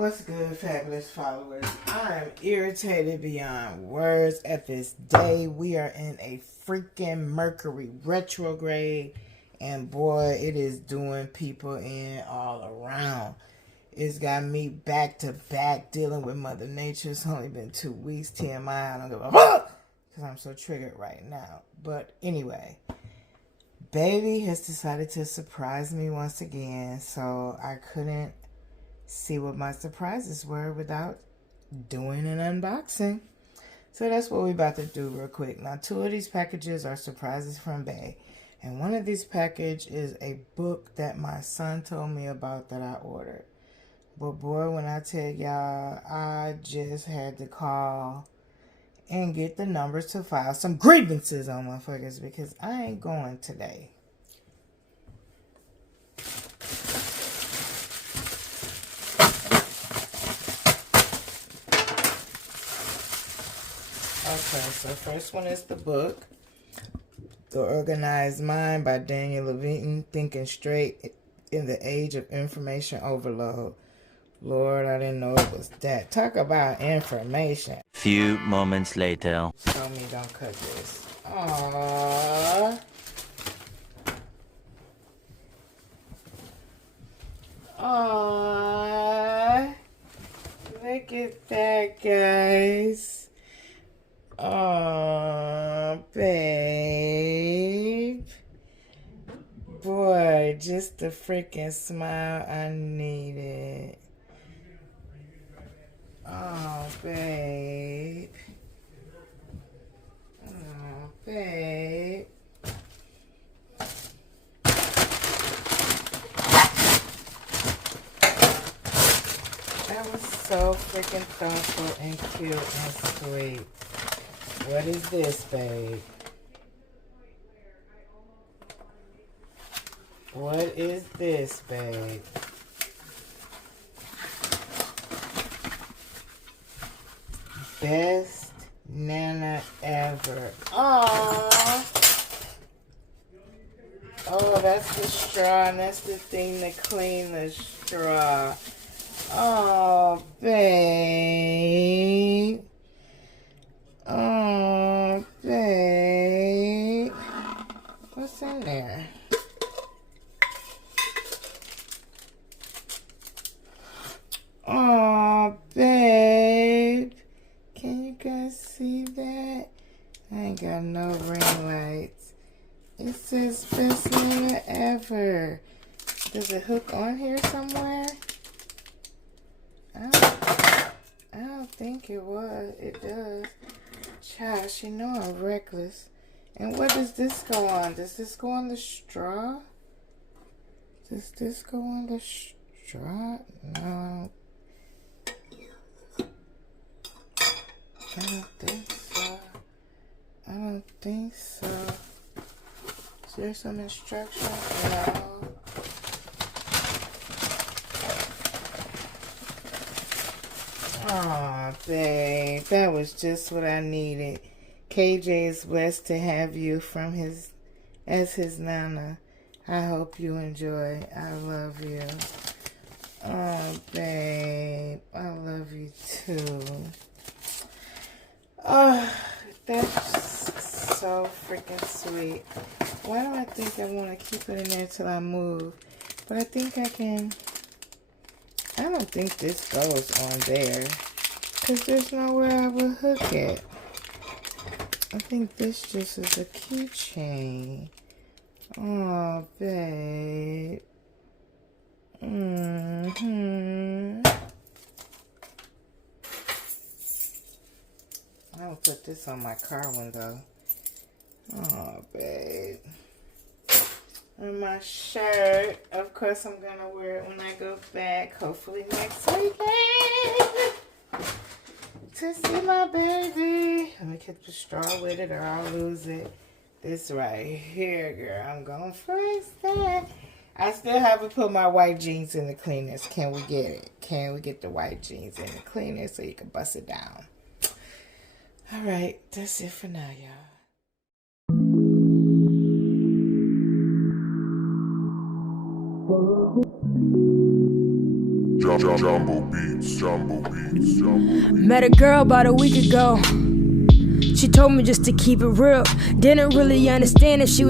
What's good, fabulous followers? I am irritated beyond words at this day. We are in a freaking Mercury retrograde, and boy, it is doing people in all around. It's got me back to back dealing with Mother Nature. It's only been 2 weeks. TMI, I don't give a fuck because I'm so triggered right now. But anyway, baby has decided to surprise me once again, so I couldn't see what my surprises were without doing an unboxing. So that's what we're about to do real quick. Now, 2 of these packages are surprises from Bae. And one of these packages is a book that my son told me about that I ordered. But boy, when I tell y'all, I just had to call and get the numbers to file some grievances on motherfuckers because I ain't going today. Okay, so first one is the book, The Organized Mind by Daniel Levine, Thinking Straight in the Age of Information Overload. Lord, I didn't know it was that. Talk about information. Few moments later. Show me, don't cut this. Aww. Aww. Look at that, guys. Oh, babe. Boy, just the freaking smile I needed. Oh, babe. Oh, babe. That was so freaking thoughtful and cute and sweet. What is this, babe? What is this, babe? Best Nana ever. Aww. Oh, that's the straw, and that's the thing to clean the straw. Oh, babe. Oh, babe. What's in there? Oh, babe. Can you guys see that? I ain't got no ring lights. It says best Nana ever. Does it hook on here somewhere? I don't think it was. It does. Gosh, you know I'm reckless. And what does this go on? Does this go on the straw? Does this go on the straw? No. I don't think so. I don't think so. Is there some instructions? No. Aw, babe, that was just what I needed. KJ is blessed to have you as his Nana. I hope you enjoy. I love you. Oh, babe, I love you too. Oh, that's so freaking sweet. Why do I think I want to keep it in there till I move? But I think I can. I don't think this goes on there because there's nowhere I would hook it. I think this just is a keychain. Oh, babe. I'll put this on my car window. Oh, babe. And my shirt, of course I'm going to wear it when I go back, hopefully next weekend, to see my baby. Let me get the straw with it or I'll lose it. This right here, girl, I'm going to fix that. I still haven't put my white jeans in the cleaners. Can we get it? Can we get the white jeans in the cleaner so you can bust it down? All right, that's it for now, y'all. Jumbo beats, jumbo beats, jumbo beats. Met a girl about a week ago. She told me just to keep it real. Didn't really understand if she was